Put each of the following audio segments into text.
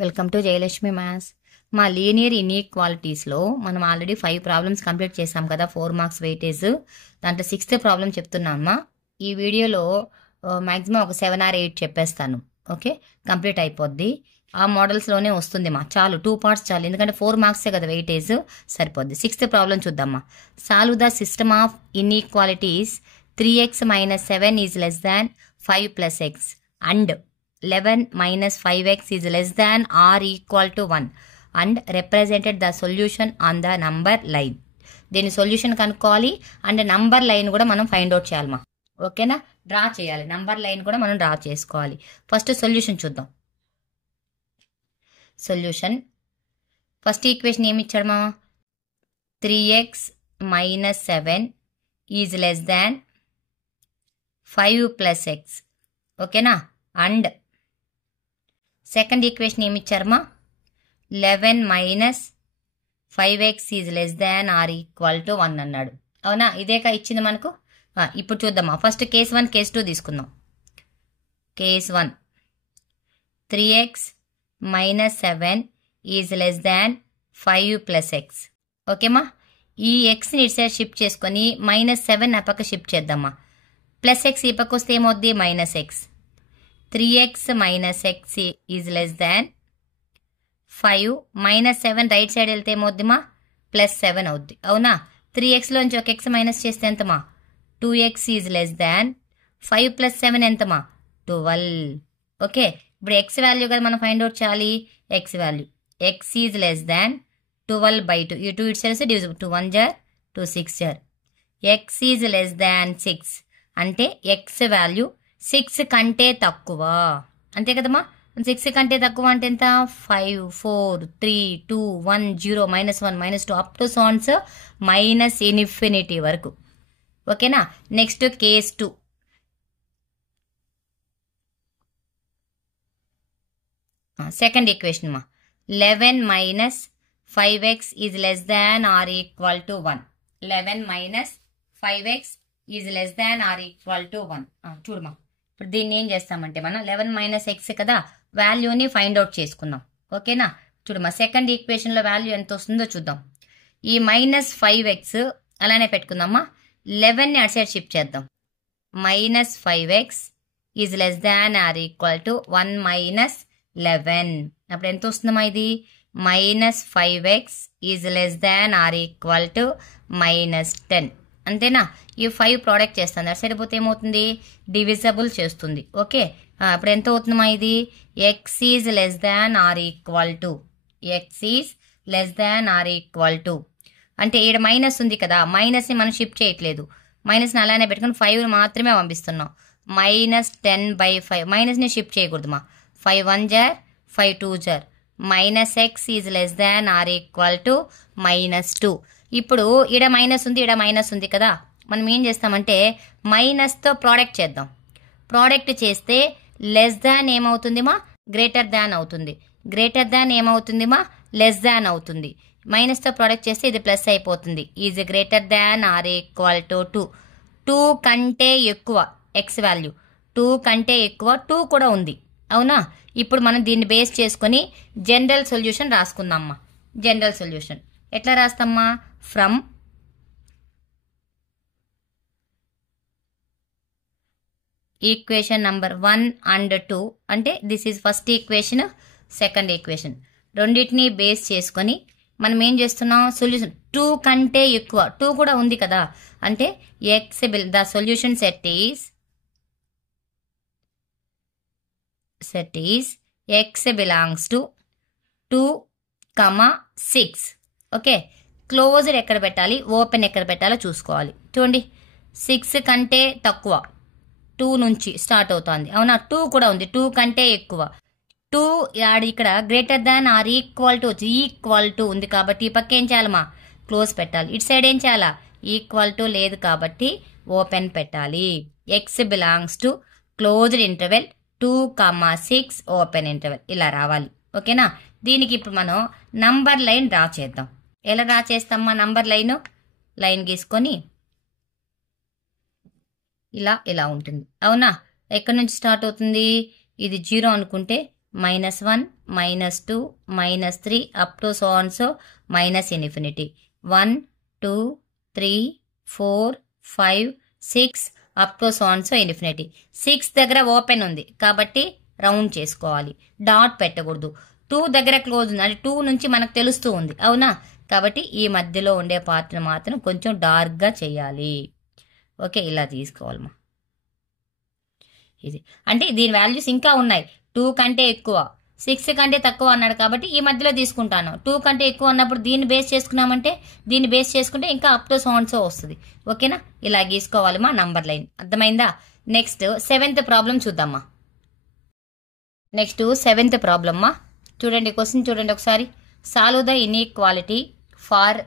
Welcome to Jayalakshmi maths. మా linear ఇన్ఈక్వాలిటీస్లో మనం already 5 problems complete చేసాం కదా, 4 మార్క్స్ వెయిటేజ్. దాంట్లో 6th ప్రాబ్లం చెప్తున్నామా. ఈ వీడియోలో మ్యాక్సిమం ఒక 7 or 8 చెప్పేస్తాను. ఓకే, కంప్లీట్ అయిపోద్ది. ఆ మోడల్స్లోనే వస్తుంది మా, చాలు 2 parts చాలు, ఎందుకంటే 4 మార్క్సే కదా వెయిటేజ్, సరిపోద్ది. 6th ప్రాబ్లం చూద్దామా. Solve the system of inequalities 3x - 7 is less than 5 + x and 11 - 5x is less than or equal to 1 and represented the solution on the number line. దీని సొల్యూషన్ కనుక్కోవాలి and number line కూడా మనం find out చేయాలి మా. ఓకేనా, draw చేయాలి, number line కూడా మనం డ్రా చేసుకోవాలి. ఫస్ట్ సొల్యూషన్ చూద్దాం. సొల్యూషన్ ఫస్ట్ ఈక్వేషన్ ఏమి ఇచ్చాడు మా, 3x - 7 is less than 5 + x. ఓకేనా, అండ్ సెకండ్ ఈక్వేషన్ ఏమి ఇచ్చారమ్మా, 11 - 5x is less than or equal to 1 అన్నాడు. అవునా, ఇదేకా ఇచ్చింది మనకు. ఇప్పుడు చూద్దామా. ఫస్ట్ కేస్ 1 కేస్ 2 తీసుకుందాం. Case 1 3x - 7 is less than 5 + x. ఓకేమా, ఈ ఎక్స్ని ఇటు సైడ్ షిఫ్ట్ చేసుకొని -7 ఆ పక్క షిఫ్ట్ చేద్దామా. +x ఈ పక్క వస్తే ఏమవుద్ది, -x. 3x - x is less than 5 -7 right side వెళ్తే ఏమవుద్దిమా, +7 అవుద్ది. అవునా, 3xలోంచి ఒక x మైనస్ చేస్తే ఎంతమా, 2x is less than 5 + 7 ఎంతమా, 12. Okay, ఇప్పుడు x వాల్యూ కదా మనం ఫైండ్ అవుట్ చేయాలి. x value, x is less దాన్ 12/2. ఈ 2 ఇటు సైడ్ వస్తే divisible, 2 1 jar 2 6 jar. x is less దాన్ 6 అంటే x వాల్యూ 6 కంటే తక్కువ, అంతే కదమ్మా. 6 కంటే తక్కువ అంటే ఎంత, 5 4 3 2 1 0 -1 -2 అప్ టు సోన్స్ -∞ వరకు. ఓకేనా, నెక్స్ట్ కేస్ 2. సెకండ్ ఈక్వేషన్ మా, 11 - 5x is less than or equal to 1. 11 - 5x is less than or equal to 1. చూడమా, ఇప్పుడు దీన్ని ఏం చేస్తామంటే మనం 11 - x కదా, వాల్యూని ఫైండ్ అవుట్ చేసుకుందాం. ఓకేనా, చూడమా సెకండ్ ఈక్వేషన్లో వాల్యూ ఎంత వస్తుందో చూద్దాం. ఈ -5x అలానే పెట్టుకుందామా. 11ని అటు సైడ్ షిఫ్ట్ చేద్దాం. -5x is less than or equal to 1 - 11. అప్పుడు ఎంత వస్తుందమ్మా ఇది, -5x is less than or equal to -10. అంతేనా, ఈ 5 ప్రోడక్ట్ చేస్తుంది, అటు సైడ్ పోతే ఏమవుతుంది, డివిజబుల్ చేస్తుంది. ఓకే, అప్పుడు ఎంత అవుతుందమ్మా ఇది, x is less than or equal to, x is less than or equal to అంటే ఈడ మైనస్ ఉంది కదా, మైనస్ని మనం షిఫ్ట్ చేయట్లేదు, మైనస్ని అలానే పెట్టుకుని 5 మాత్రమే పంపిస్తున్నాం. -10/5 మైనస్ని షిఫ్ట్ చేయకూడదుమా. 5 1 jar 5 2 jar -x is less than or equal to -2. ఇప్పుడు ఈడ మైనస్ ఉంది, ఈడ మైనస్ ఉంది కదా, మనం ఏం చేస్తామంటే మైనస్తో ప్రోడక్ట్ చేద్దాం. ప్రోడక్ట్ చేస్తే లెస్ దాన్ ఏమవుతుందిమా, గ్రేటర్ దాన్ అవుతుంది. గ్రేటర్ దాన్ ఏమవుతుందిమా, లెస్ దాన్ అవుతుంది. మైనస్తో ప్రోడక్ట్ చేస్తే ఇది ప్లస్ అయిపోతుంది. Is greater than or equal to 2. 2 కంటే ఎక్కువ ఎక్స్ వాల్యూ, 2 కంటే ఎక్కువ 2 కూడా ఉంది. అవునా, ఇప్పుడు మనం దీన్ని బేస్ చేసుకొని జనరల్ సొల్యూషన్ రాసుకుందామమ్మా. జనరల్ సొల్యూషన్ ఎట్లా రాస్తామ్మా, ఫ్రమ్ ఈక్వేషన్ నంబర్ 1 and 2 అంటే this is first equation, second equation, రెండింటిని బేస్ చేసుకొని మనం ఏం చేస్తున్నాం, సొల్యూషన్ 2 కంటే ఎక్కువ 2 కూడా ఉంది కదా, అంటే the solution set is x belongs to 2, 6. Okay, closed ఎక్కడ పెట్టాలి, ఓపెన్ ఎక్కడ పెట్టాలో చూసుకోవాలి. చూడండి, 6 కంటే తక్కువ 2 నుంచి స్టార్ట్ అవుతుంది. అవునా, 2 కూడా ఉంది, 2 కంటే ఎక్కువ 2 ఇక్కడ greater than or equal to ఉంది కాబట్టి ఈ పక్క ఏం చేయాలమ్మా, క్లోజ్ పెట్టాలి. ఇటు సైడ్ ఏం చేయాలా, ఈక్వల్ టు లేదు కాబట్టి ఓపెన్ పెట్టాలి. x belongs to closed interval 2, 6 open interval, ఇలా రావాలి. ఓకేనా, దీనికి ఇప్పుడు మనం నంబర్ లైన్ డ్రా చేద్దాం. ఎలా డ్రా చేస్తామా, నంబర్ లైన్ గీసుకొని ఇలా ఉంటుంది. అవునా, ఎక్కడి నుంచి స్టార్ట్ అవుతుంది, ఇది 0 అనుకుంటే -1, -2, -3 up to so on so minus infinity. 1, 2, 3, 4, 5, 6 up to so on so infinity. 6 దగ్గర ఓపెన్ ఉంది కాబట్టి రౌండ్ చేసుకోవాలి, డాట్ పెట్టకూడదు. 2 దగ్గర క్లోజ్ ఉంది అంటే 2 నుంచి మనకు తెలుస్తూ ఉంది, అవునా? కాబట్టి ఈ మధ్యలో ఉండే పార్ట్ని మాత్రం కొంచెం డార్క్గా చేయాలి. ఓకే, ఇలా తీసుకోవాలమ్మా. ఇది అంటే దీని వాల్యూస్ ఇంకా ఉన్నాయి. 2 కంటే ఎక్కువ, 6 కంటే తక్కువ అన్నాడు కాబట్టి ఈ మధ్యలో తీసుకుంటాను. 2 కంటే ఎక్కువ అన్నప్పుడు దీన్ని బేస్ చేసుకున్నామంటే దీన్ని బేస్ చేసుకుంటే ఇంకా up to so and so వస్తుంది. ఓకేనా? ఇలా గీసుకోవాలమ్మా నంబర్ లైన్. అర్థమైందా? నెక్స్ట్ 7th ప్రాబ్లం చూద్దామా. నెక్స్ట్ 7th ప్రాబ్లమ్ మా. చూడండి క్వశ్చన్ చూడండి ఒకసారి. Solve the inequality for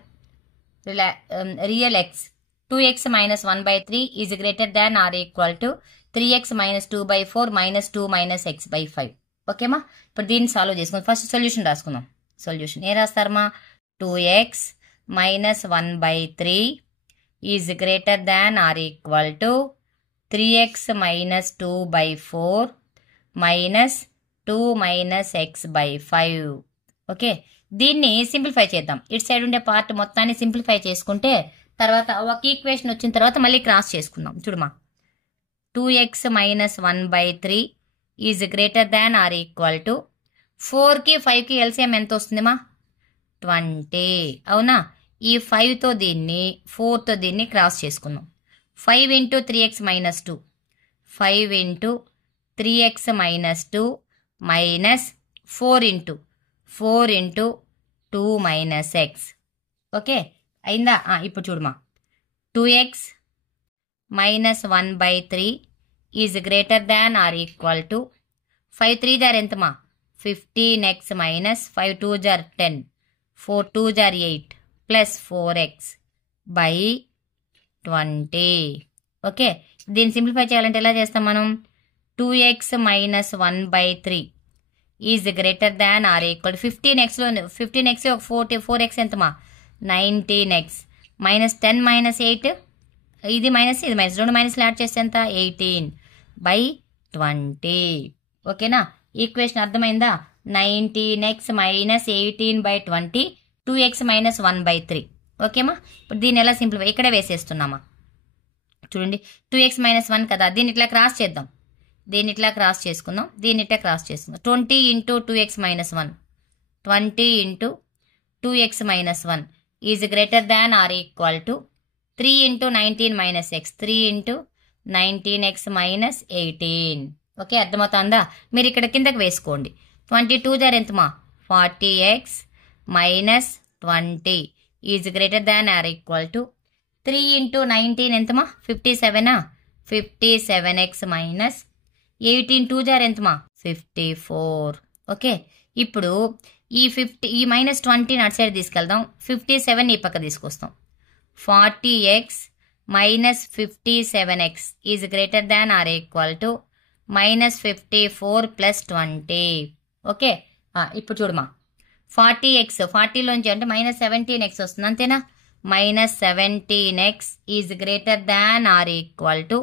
real x 2x minus 1/3 is greater than or equal to 3x minus 2/4 minus 2 minus x by 5. ఓకేమా? ఇప్పుడు దీన్ని సాల్వ్ చేసుకుందాం. ఫస్ట్ సొల్యూషన్ రాసుకుందాం. సొల్యూషన్ ఏం రాస్తారమ్మా? 2x minus 1/3 is greater than or equal to 3x minus 2/4 minus 2 minus x by 5. Okay, దీన్ని simplify చేద్దాం. ఇటు సైడ్ ఉండే పార్ట్ మొత్తాన్ని సింప్లిఫై చేసుకుంటే తర్వాత ఒక ఈక్వేషన్ వచ్చిన తర్వాత మళ్ళీ క్రాస్ చేసుకుందాం. చూడమా, 2x minus 1/3 is greater than or equal to 4కి 5కి ఎల్సిఎం ఎంత వస్తుందిమా? 20. అవునా? ఈ 5తో దీన్ని 4తో దీన్ని క్రాస్ చేసుకుందాం. 5 into 3x minus 2, 5 into 3x minus 2 minus 4 into 2 minus x. Okay అయిందా? ఇప్పుడు చూడమా, 2x minus 1/3 is greater than or equal to 5 3 జార్ ఎంతమా? 15x మైనస్ 5 2 జార్ 10, 4 2 జార్ 8 ప్లస్ 4x బై 20. ఓకే, దీన్ని సింప్లిఫై చేయాలంటే ఎలా చేస్తాం మనం? 2x minus 1/3 is greater than or equal 15xలో 15x ఒక 4x ఎంతమా? 19x మైనస్ 10 మైనస్ 8, ఇది మైనస్ ఇది మైనస్, 2 మైనస్లు యాడ్ చేస్తే ఎంత? 18 బై 20. ఓకేనా? ఈక్వేషన్ అర్థమైందా? 19x minus 18 by 20, 2x minus 1/3. ఓకేమా? ఇప్పుడు దీన్ని ఎలా సింప్లిఫై, ఇక్కడే వేసేస్తున్నామా. చూడండి 2x మైనస్ 1 కదా, దీన్ని ఇట్లా క్రాస్ చేద్దాం. దీన్ని ఇట్లా క్రాస్ చేసుకుందాం, దీన్ని ఇట్లా క్రాస్ చేసుకుందాం. 20 into 2x minus 1, 20 into 2x minus 1 is greater than or equal to 3 into 19 minus x, 3 into 19x minus 18. Okay, అర్థమవుతుందా? మీరు ఇక్కడ కిందకి వేసుకోండి. 22 జార్ ఎంతమా? 40x minus 20 is greater than or equal to 3 into 19 ఎంతమా? 57, 57x మైనస్ 18 2 జార్ ఎంతమా? 54. ఓకే, ఇప్పుడు ఈ మైనస్ 20 అటు సైడ్ తీసుకెళ్దాం. 57 ఈ పక్క తీసుకొస్తాం. 40x minus 57x is greater than or equal to minus 54 plus 20. Okay, ఇప్పుడు చూడమా, 40x 40లోంచి అంటే మైనస్ 17x వస్తుంది, అంతేనా? Minus 17x is greater than or equal to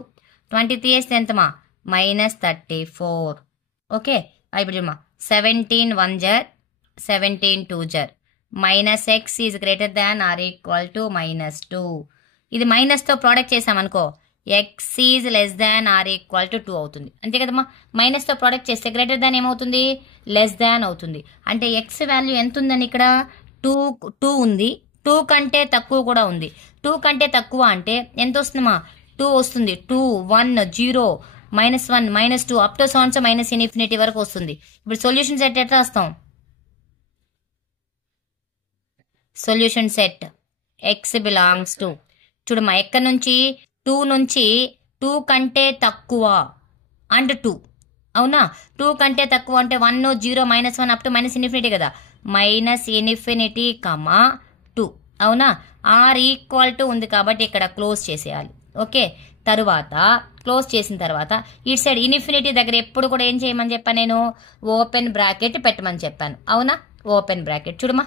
23x ఎంతమా? మైనస్ 34. ఓకే, ఇప్పుడు చూడమా, 17 1 జార్ 17 2 జార్ minus x is greater than or equal to minus 2. ఇది మైనస్తో ప్రోడక్ట్ చేసామనుకో, x is less than or equal to 2 అవుతుంది, అంతే కదమ్మా. మైనస్తో ప్రోడక్ట్ చేస్తే గ్రేటర్ దాన్ ఏమవుతుంది? లెస్ దాన్ అవుతుంది. అంటే ఎక్స్ వాల్యూ ఎంత ఉందని ఇక్కడ 2 ఉంది, 2 కంటే తక్కువ కూడా ఉంది. 2 కంటే తక్కువ అంటే ఎంత వస్తుందమ్మా? 2 వస్తుంది. 2 1 0 -1 -2 up to so minus infinity వరకు వస్తుంది. ఇప్పుడు సొల్యూషన్ సెట్ ఎట్లా రాస్తాం? Solution set X belongs to, చూడమ్మా, ఎక్కడి నుంచి? 2 నుంచి 2 కంటే తక్కువ అండ్ 2, అవునా? 2 కంటే తక్కువ అంటే 1 0 -1 అప్ టు మైనస్ ఇన్ఫినిటీ కదా, మైనస్ ఇన్ఫినిటీ కమా 2, అవునా? ఆర్ ఈక్వల్ టు ఉంది కాబట్టి ఇక్కడ క్లోజ్ చేసేయాలి. ఓకే, తరువాత క్లోజ్ చేసిన తర్వాత ఇటు సైడ్ ఇన్ఫినిటీ దగ్గర ఎప్పుడు కూడా ఏం చేయమని చెప్పాను నేను? ఓపెన్ బ్రాకెట్ పెట్టమని చెప్పాను, అవునా? ఓపెన్ బ్రాకెట్ చూడమా,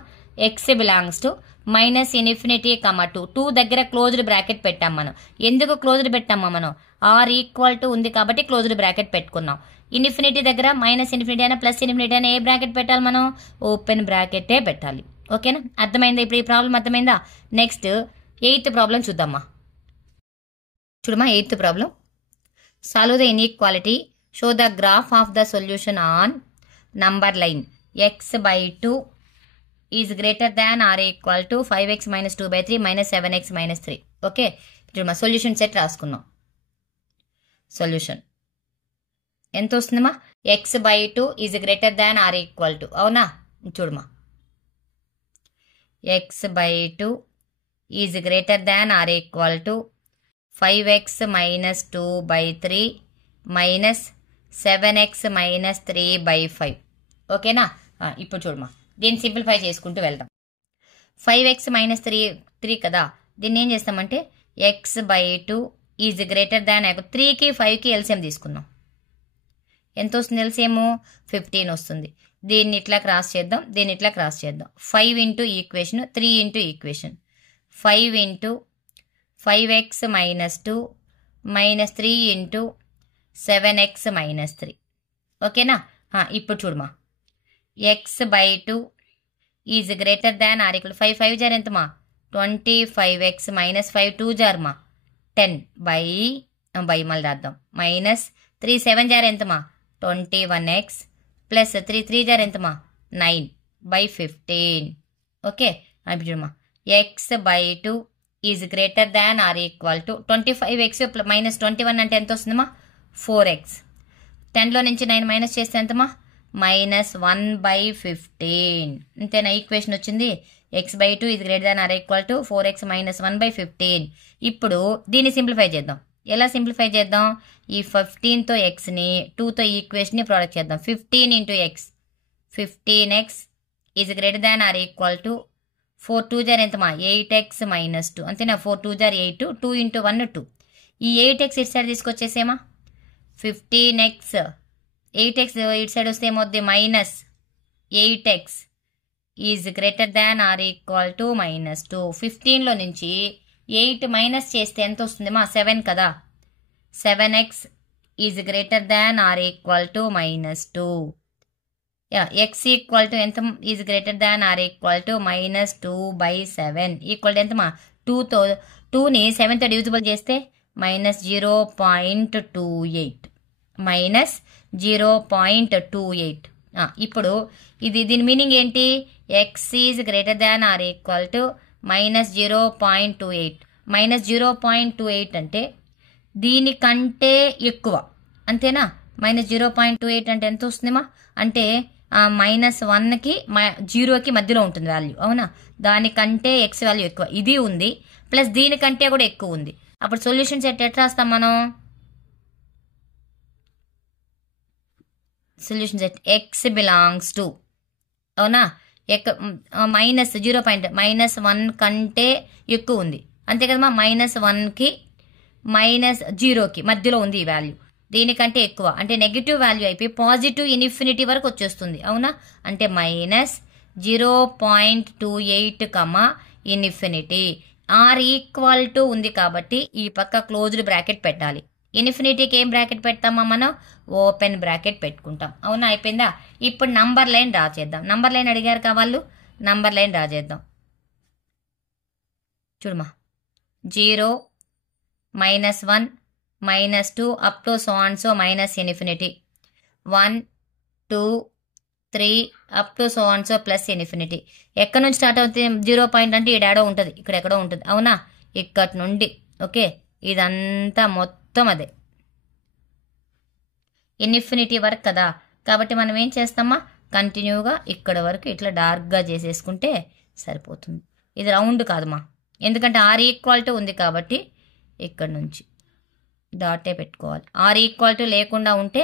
x belongs to minus infinity comma 2 దగ్గర క్లోజ్డ్ బ్రాకెట్ పెట్టాం మనం. ఎందుకు క్లోజ్డ్ పెట్టామా మనం? ఆర్ ఈక్వల్ టు ఉంది కాబట్టి క్లోజ్డ్ బ్రాకెట్ పెట్టుకున్నాం. ఇన్ఫినిటీ దగ్గర మైనస్ ఇన్ఫినిటీ అయినా ప్లస్ ఇన్ఫినిటీ అయినా ఏ బ్రాకెట్ పెట్టాలి మనం? ఓపెన్ బ్రాకెటే పెట్టాలి. ఓకేనా? అర్థమైందా? ఇప్పుడు ఈ ప్రాబ్లం అర్థమైందా? నెక్స్ట్ 8th ప్రాబ్లం చూద్దామా. చూడమ్మా 8th problem. Solve the inequality. Show the graph of the solution on number line x/2 is greater than or equal to 5x - 2/3 - 7x - 3. Okay, చూడమ్మా సొల్యూషన్ సెట్ రాసుకున్నాం. సొల్యూషన్ ఎంత వస్తుందమ్మా? x/2 is greater than or equal to, అవునా? చూడమ్మా x/2 is greater than or equal to 5x - 2/3 - 7x - 3/5. ఓకేనా? ఇప్పుడు చూడమ్మా దీన్ని సింప్లిఫై చేసుకుంటూ వెళ్దాం. 5x - 3 కదా, దీన్ని ఏం చేస్తామంటే x/2 ఈజ్ గ్రేటర్ దాన్ 3కి 5కి ఎల్సిఎం తీసుకుందాం. ఎంత వస్తుంది ఎల్సిఎం? 15 వస్తుంది. దీన్ని ఇట్లా క్రాస్ చేద్దాం, దీన్ని ఇట్లా క్రాస్ చేద్దాం. 5 into equation, 3 into equation. 5 into 5x - 2 - 3 into 7x - 3. ఓకేనా? ఇప్పుడు చూడమా x/2 is greater than or equal 5 5 జార్ ఎంతమా? 25x - 5 2 జార్మా 10 బై మళ్ళీ రాద్దాం -3 7 జార్ ఎంతమా? 21x ప్లస్ 3 3 జార్ ఎంతమా? 9/15. ఓకే, ఇప్పుడు చూడమా x/2 is greater than or equal to 25x - 21 అంటే ఎంత వస్తుందమ్మా? 4x. 10లో నుంచి 9 మైనస్ చేస్తే ఎంతమా? -1/15. అంతేనా? ఈక్వేషన్ వచ్చింది. x/2 is greater than or equal to 4x - 1/15. ఇప్పుడు దీన్ని సింప్లిఫై చేద్దాం. ఎలా సింప్లిఫై చేద్దాం? ఈ 15తో ఎక్స్ని 2తో ఈక్వేషన్ని ప్రోడక్ట్ చేద్దాం. 15 ఇంటూ x 15x is greater than or equal to 4 2 జార్ ఎంతమా? 8x - 2. అంతేనా? 4 2 జార్ 8, 2 ఇంటూ 1 2. ఈ 8x ఇటు సైడ్ తీసుకొచ్చేసేమా? 15x 8x ఇటు సైడ్ వస్తే ఏమవుద్ది? -8x is greater than or equal to -2. 15లో నుంచి 8 మైనస్ చేస్తే ఎంత వస్తుందమ్మా? 7 కదా. 7x is greater than or equal to -2. x equal to ఎంత? Is greater than or equal to -2/7 equal to ఎంతమా? 2ని 7తో డివిజిబుల్ చేస్తే -0.28 -0.28. ఇప్పుడు దీని మీనింగ్ ఏంటి? x is greater than or equal to -0.28. -0.28 అంటే దీనికంటే ఎక్కువ, అంతేనా? -0.28 అంటే ఎంత వస్తుందేమా? అంటే -1కి 0కి మధ్యలో ఉంటుంది వాల్యూ, అవునా? దానికంటే ఎక్స్ వాల్యూ ఎక్కువ ఇది ఉంది, ప్లస్ దీనికంటే కూడా ఎక్కువ ఉంది. అప్పుడు సొల్యూషన్ సెట్ ఎట్లా రాస్తాం మనం? Solution set x belongs to, అవునా? -1 కంటే ఎక్కువ ఉంది, అంతే కదమ్మా? -1కి -0కి మధ్యలో ఉంది ఈ వాల్యూ. దీనికంటే ఎక్కువ అంటే నెగిటివ్ వాల్యూ అయిపోయి పాజిటివ్ ఇన్ఫినిటీ వరకు వచ్చేస్తుంది, అవునా? అంటే -0.28 ఇన్ఫినిటీ. ఆర్ ఈక్వల్ టు ఉంది కాబట్టి ఈ పక్క క్లోజ్డ్ బ్రాకెట్ పెట్టాలి. ఇన్ఫినిటీకి ఏం బ్రాకెట్ పెడతామా మనం? ఓపెన్ బ్రాకెట్ పెట్టుకుంటాం, అవునా? అయిపోయిందా? ఇప్పుడు నంబర్ లైన్ డ్రా చేద్దాం. నంబర్ లైన్ అడిగారు కావాళ్ళు, నంబర్ లైన్ డ్రా చేద్దాం. చూడమా 0 -1 -2 up to so and so -infinity 1 2 3 up to so and so plus infinity. ఎక్కడి నుంచి స్టార్ట్ అవుతుంది? 0 పాయింట్ అంటే ఈడాడో ఉంటుంది, ఇక్కడ ఎక్కడో ఉంటుంది, అవునా? ఇక్కడి నుండి ఓకే, ఇదంతా మొత్తం అదే ఇన్ఫినిటీ వరకు కదా. కాబట్టి మనం ఏం చేస్తామా? కంటిన్యూగా ఇక్కడ వరకు ఇట్లా డార్క్గా చేసేసుకుంటే సరిపోతుంది. ఇది రౌండ్ కాదుమా, ఎందుకంటే ఆర్ ఈక్వల్ టు ఉంది కాబట్టి ఇక్కడ నుంచి డాటే పెట్టుకోవాలి. ఆర్ ఈక్వల్ టు లేకుండా ఉంటే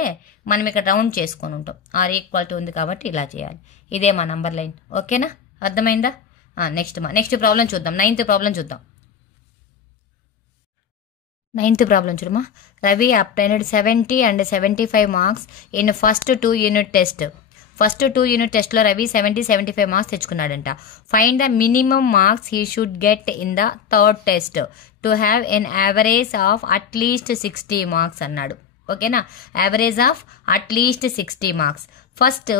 మనం ఇక్కడ రౌండ్ చేసుకొని ఉంటాం. ఆర్ ఈక్వల్ టు ఉంది కాబట్టి ఇలా చేయాలి. ఇదే మా నంబర్ లైన్, ఓకేనా? అర్థమైందా? నెక్స్ట్ ప్రాబ్లం చూద్దాం. 9th ప్రాబ్లం చూద్దాం. 9th ప్రాబ్లం చూడమా. Ravi obtained 70 and 75 marks in first 2 unit test. ఫస్ట్ 2 యూనిట్ టెస్ట్లో రవి 70 75 మార్క్స్ తెచ్చుకున్నాడంట. Find the minimum marks he should get in the third test to have an average of at least 60 marks అన్నాడు. ఓకేనా. Average of at least 60 marks. First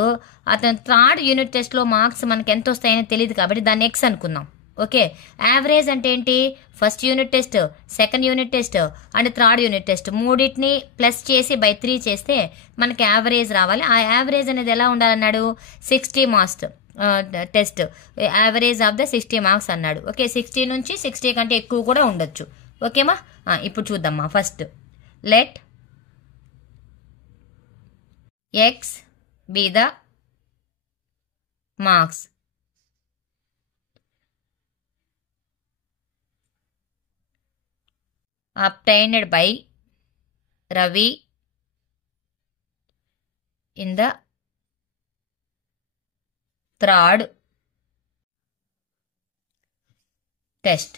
అతను third unit టెస్ట్లో marks మనకి ఎంత వస్తాయని తెలియదు కాబట్టి దాన్ని ఎక్స్ అనుకుందాం. ఓకే, యావరేజ్ అంటే ఏంటి? First unit test, second unit test and third unit test మూడింటిని ప్లస్ చేసి బై 3 చేస్తే మనకి యావరేజ్ రావాలి. ఆ యావరేజ్ అనేది ఎలా ఉండాలన్నాడు? 60 marks test, average of the 60 marks అన్నాడు. ఓకే, 60 నుంచి 60 కంటే ఎక్కువ కూడా ఉండొచ్చు. ఓకేమా, ఇప్పుడు చూద్దామా. First let X be the marks obtained by Ravi in the third test.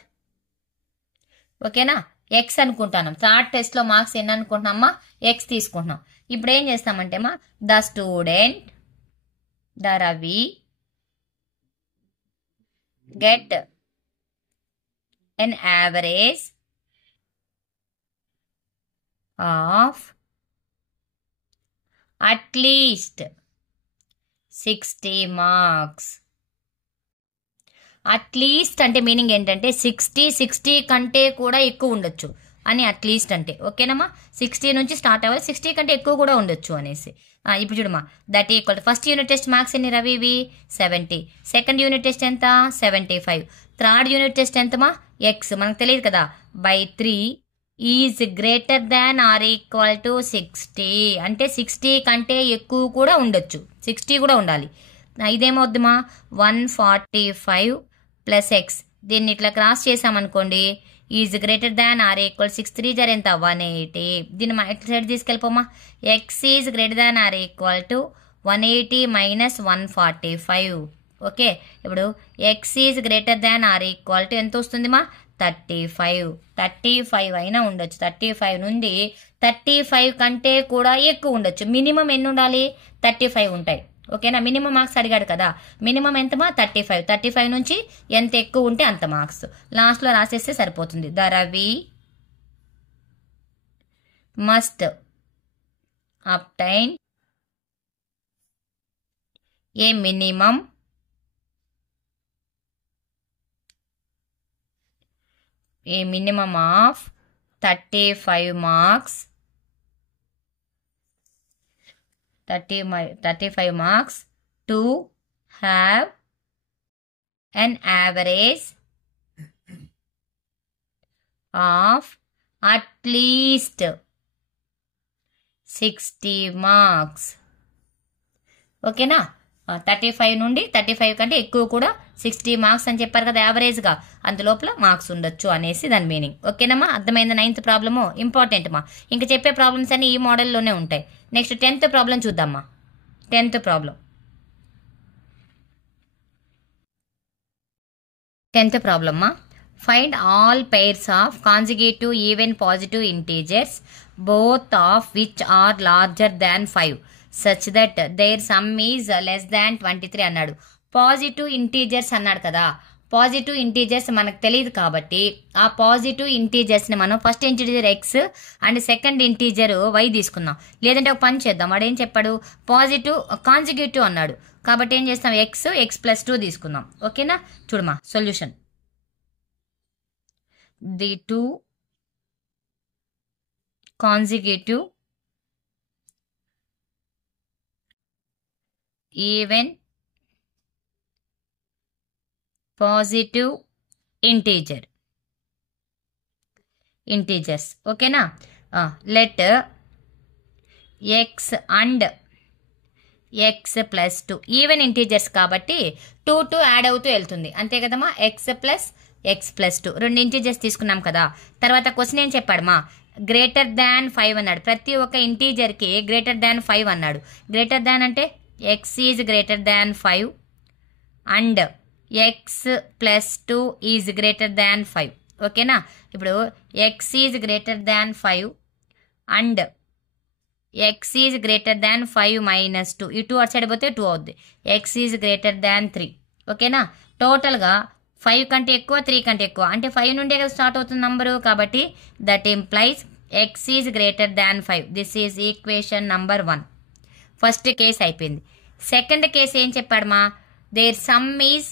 ఓకేనా, ఎక్స్ అనుకుంటాను. థర్డ్ టెస్ట్లో మార్క్స్ ఎన్ని అనుకుంటున్నామా? ఎక్స్ తీసుకుంటున్నాం. ఇప్పుడు ఏం చేస్తామంటే మా the student the Ravi get N average of at least 60 marks. At least అంటే మీనింగ్ ఏంటంటే 60 కంటే కూడా ఎక్కువ ఉండొచ్చు అని అట్లీస్ట్ అంటే. ఓకేనమ్మా, 60 నుంచి స్టార్ట్ అవ్వాలి, 60 కంటే ఎక్కువ కూడా ఉండొచ్చు అనేసి. ఇప్పుడు చూడమ్మా, that equal first unit test marks ఎన్ని రవివి? 70. సెకండ్ యూనిట్ టెస్ట్ ఎంత? 75. థర్డ్ యూనిట్ టెస్ట్ ఎంతమా? ఎక్స్ మనకు తెలియదు కదా, by 3 is greater than or equal to 60. అంటే 60 కంటే ఎక్కువ కూడా ఉండొచ్చు, 60 కూడా ఉండాలి. ఇదేమవుద్దిమా? 145 ప్లస్ ఎక్స్. దీన్ని ఇట్లా క్రాస్ చేసామనుకోండి, is greater than or equal 6 3 ఎంత? 180. దీన్ని ఇట్లా సైడ్ తీసుకెళ్ళిపోమా. X is greater than or equal to 180 minus 145. Okay, ఇప్పుడు x is greater than or equal to ఎంత వస్తుందిమా? 35 అయినా ఉండొచ్చు. 35 నుండి 35 కంటే కూడా ఎక్కువ ఉండొచ్చు. మినిమం ఎన్ని ఉండాలి? 35 ఉంటాయి. ఓకేనా, మినిమం మార్క్స్ అడిగాడు కదా, మినిమం ఎంతమా? 35 నుంచి ఎంత ఎక్కువ ఉంటే అంత మార్క్స్. లాస్ట్లో రాసేస్తే సరిపోతుంది. The Ravi must obtain A minimum of 35 marks 35 marks to have an average of at least 60 marks. ఓకేనా, 35 నుండి 35 కంటే ఎక్కువ కూడా 60 మార్క్స్ అని చెప్పారు కదా యావరేజ్గా, అందులోపల మార్క్స్ ఉండొచ్చు అనేసి దాని మీనింగ్. ఓకేనమ్మా, అర్థమైంది. 9th ప్రాబ్లము ఇంపార్టెంట్ మా. ఇంకా చెప్పే ప్రాబ్లమ్స్ అన్ని ఈ మోడల్లోనే ఉంటాయి. నెక్స్ట్ 10th ప్రాబ్లం చూద్దామా. 10th ప్రాబ్లమ్మా. Find all pairs of consecutive even positive integers both of which are larger than 5 such that their sum is less than 23 అన్నాడు. పాజిటివ్ ఇంటీజర్స్ అన్నాడు కదా, పాజిటివ్ ఇంటీజర్స్ మనకు తెలియదు కాబట్టి ఆ పాజిటివ్ ఇంటీజర్స్ని మనం first integer x and second integer y తీసుకుందాం. లేదంటే ఒక పని చేద్దాం, వాడు ఏం చెప్పాడు? పాజిటివ్ కాన్జుగేటివ్ అన్నాడు కాబట్టి ఏం చేస్తాం? ఎక్స్ ప్లస్ 2 తీసుకుందాం. ఓకేనా, చూడమా solution. The 2 conjugative even positive integers. ఓకేనా, let x and x plus 2 even integers కాబట్టి 2 యాడ్ అవుతూ వెళ్తుంది అంతే కదమ్మా. ఎక్స్ ప్లస్ 2 రెండు ఇంటీజర్స్ తీసుకున్నాం కదా. తర్వాత క్వశ్చన్ ఏం చెప్పాడు మా? గ్రేటర్ దాన్ 5 అన్నాడు. ప్రతి ఒక్క ఇంటీజర్కి గ్రేటర్ దాన్ 5 అన్నాడు. గ్రేటర్ దాన్ అంటే X is greater than 5 and x plus 2 is greater than 5. ఓకేనా, ఇప్పుడు x is greater than 5 and X is greater than 5 minus 2. ఈ 2 అటు సైడ్ పోతే 2 అవుద్ది. ఎక్స్ ఈజ్ గ్రేటర్ దాన్ 3. ఓకేనా, టోటల్గా 5 కంటే ఎక్కువ 3 కంటే ఎక్కువ అంటే 5 నుండే కదా స్టార్ట్ అవుతుంది నంబరు. కాబట్టి that implies x is greater than 5. This is equation number 1. First case అయిపోయింది. సెకండ్ కేస్ ఏం చెప్పాడమ్మా, there sum is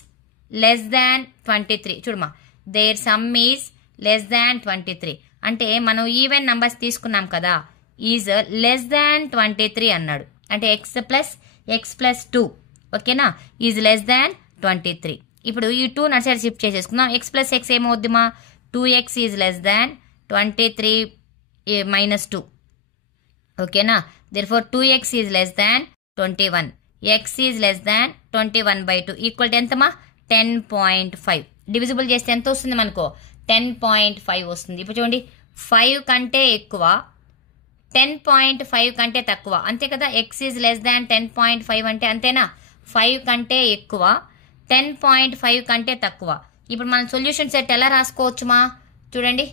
less than 23. చూడమ్మా, there sum is less than 23 అంటే మనం ఈవెన్ నంబర్స్ తీసుకున్నాం కదా, ఈజ్ లెస్ దాన్ 23 అన్నాడు. అంటే x ప్లస్ 2 ఓకేనా, ఈజ్ లెస్ దాన్ 23. ఇప్పుడు ఈ 2 నట్ సైడ్ షిఫ్ట్ చేసేసుకుందాం. x ప్లస్ x ఏమవుద్దిమా, 2x is less than 23 minus 2 ఓకేనా. therefore 2x is less than 21, x is less than 21/2 equal to ఎంతమా 10.5. డివిజిబుల్ చేస్తే ఎంత వస్తుంది మనకు 10.5 వస్తుంది. ఇప్పుడు చూడండి 5 కంటే ఎక్కువ 10.5 కంటే తక్కువ అంతే కదా. x ఈజ్ లెస్ దాన్ 10.5 అంటే అంతేనా, 5 కంటే ఎక్కువ 10.5 కంటే తక్కువ. ఇప్పుడు మనం సొల్యూషన్ సెట్ ఎలా రాసుకోవచ్చుమా, చూడండి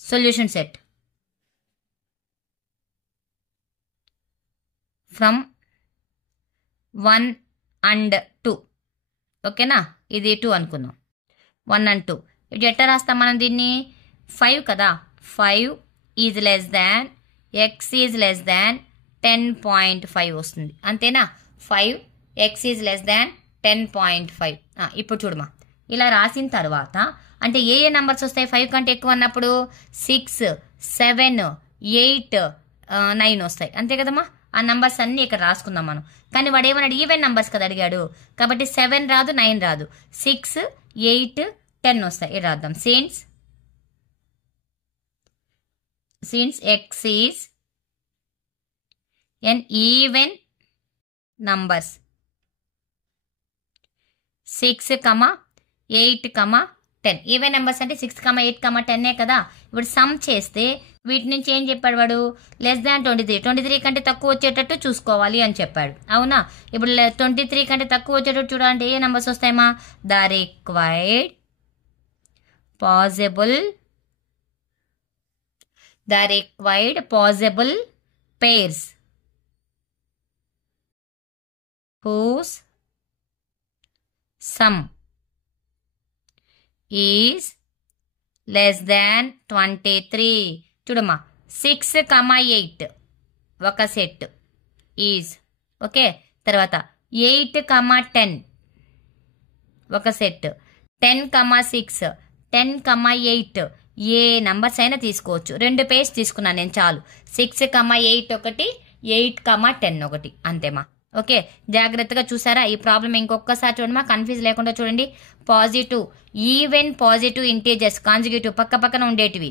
సొల్యూషన్ సెట్ ఫ్రమ్ 1 and 2 ఓకేనా. ఇది 2 అనుకుందాం, 1 and 2. ఇప్పుడు ఎట్లా రాస్తాం మనం దీన్ని, 5 కదా, 5 is less than x is less దాన్ 10.5 వస్తుంది అంతేనా. 5 x ఈజ్ లెస్ దాన్ 10.5. ఇప్పుడు చూడమా, ఇలా రాసిన తర్వాత అంటే ఏ నంబర్స్ వస్తాయి 5 కంటే ఎక్కువ అన్నప్పుడు 6, 7, 8, 9 వస్తాయి అంతే కదమ్మా. ఆ నంబర్స్ అన్నీ ఇక్కడ రాసుకుందాం మనం. కానీ వాడు ఏమన్నాడు, ఈవెన్ నంబర్స్ కదా అడిగాడు కాబట్టి 7 రాదు, 9 రాదు, 6, 8, 10 వస్తాయి. ఇది రాద్దాం. Since x is an even numbers 6, 8, 10 even numbers అంటే 6, 8, 10 కదా. ఇప్పుడు సమ్ చేస్తే వీటి నుంచి ఏం చెప్పాడు వాడు, లెస్ దాన్ 23 కంటే తక్కువ వచ్చేటట్టు చూసుకోవాలి అని చెప్పాడు అవునా. ఇప్పుడు 23 కంటే తక్కువ వచ్చేటట్టు చూడాలంటే ఏ నెంబర్స్ వస్తాయమ్మా, the required possible pairs whose sum is less than 23. చూడమ్మా 6, 8 ఒక సెట్ ఈజ్ ఓకే. తర్వాత 8, 10 ఒక సెట్, 10, 6, 10, 8 ఏ నంబర్స్ అయినా తీసుకోవచ్చు. 2 పేజ్ తీసుకున్నాను నేను చాలు. 6, 8 ఒకటి, 8, 10 ఒకటి అంతేమా. ఓకే, జాగ్రత్తగా చూసారా ఈ ప్రాబ్లం ఇంకొకసారి చూడమా, కన్ఫ్యూజ్ లేకుండా చూడండి. Positive even positive integers conjugative పక్క పక్కన ఉండేటివి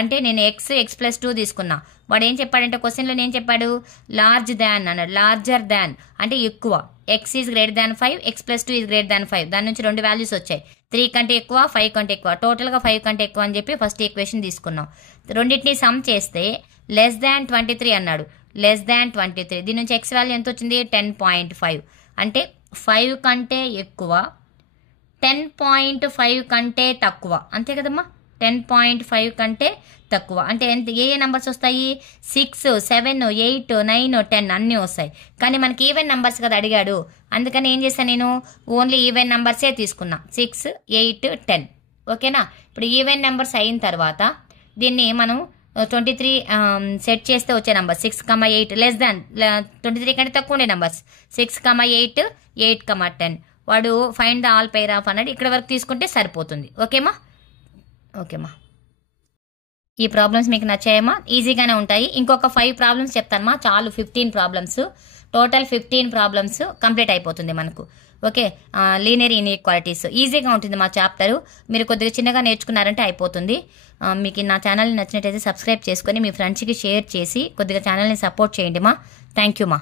అంటే నేను x ప్లస్ 2 తీసుకున్నా. వాడు ఏం చెప్పాడంటే క్వశ్చన్లో ఏం చెప్పాడు, లార్జ్ దాన్ అన్నాడు. లార్జర్ దాన్ అంటే ఎక్కువ, x is greater than 5, x plus 2 is greater than 5. దాని నుంచి 2 వాల్యూస్ వచ్చాయి, 3 కంటే ఎక్కువ, 5 కంటే ఎక్కువ, టోటల్గా 5 కంటే ఎక్కువ అని చెప్పి ఫస్ట్ ఈక్వేషన్ తీసుకున్నాం. రెండింటిని సమ్ చేస్తే లెస్ దాన్ 23 అన్నాడు, లెస్ దాన్ 23. దీని నుంచి x వాల్యూ ఎంత వచ్చింది 10.5 అంటే 5 కంటే ఎక్కువ 10.5 కంటే తక్కువ అంతే కదమ్మా. 10.5 కంటే తక్కువ అంటే ఎంత, ఏ నంబర్స్ వస్తాయి 6, 7, 8, 9, 10 అన్నీ వస్తాయి. కానీ మనకి ఈవెన్ నంబర్స్ కదా అడిగాడు, అందుకని ఏం చేశాను నేను ఓన్లీ ఈవెన్ నంబర్సే తీసుకున్నా, 6, 8, 10 ఓకేనా. ఇప్పుడు ఈవెన్ నెంబర్స్ అయిన తర్వాత దీన్ని మనం 23 సెట్ చేస్తే వచ్చే నెంబర్ 6, 8 లెస్ దాన్ 23 కంటే తక్కువ ఉండే నెంబర్స్ 6, 8, 8, 10. వాడు find the all pair of అన్నాడు, ఇక్కడ వరకు తీసుకుంటే సరిపోతుంది. ఓకేమా. ఈ ప్రాబ్లమ్స్ మీకు నచ్చాయమ్మా, ఈజీగానే ఉంటాయి. ఇంకొక 5 ప్రాబ్లమ్స్ చెప్తానమ్మా, చాలు 15 ప్రాబ్లమ్స్, టోటల్ 15 ప్రాబ్లమ్స్ కంప్లీట్ అయిపోతుంది మనకు. ఓకే, లీనియర్ ఇన్ఈక్వాలిటీస్ ఈజీగా ఉంటుంది మా చాప్టరు. మీరు కొద్దిగా చిన్నగా నేర్చుకున్నారంటే అయిపోతుంది. మీకు నా ఛానల్ని నచ్చినట్టయితే సబ్స్క్రైబ్ చేసుకొని మీ ఫ్రెండ్స్కి షేర్ చేసి కొద్దిగా ఛానల్ని సపోర్ట్ చేయండి మా. థ్యాంక్ యూ మా.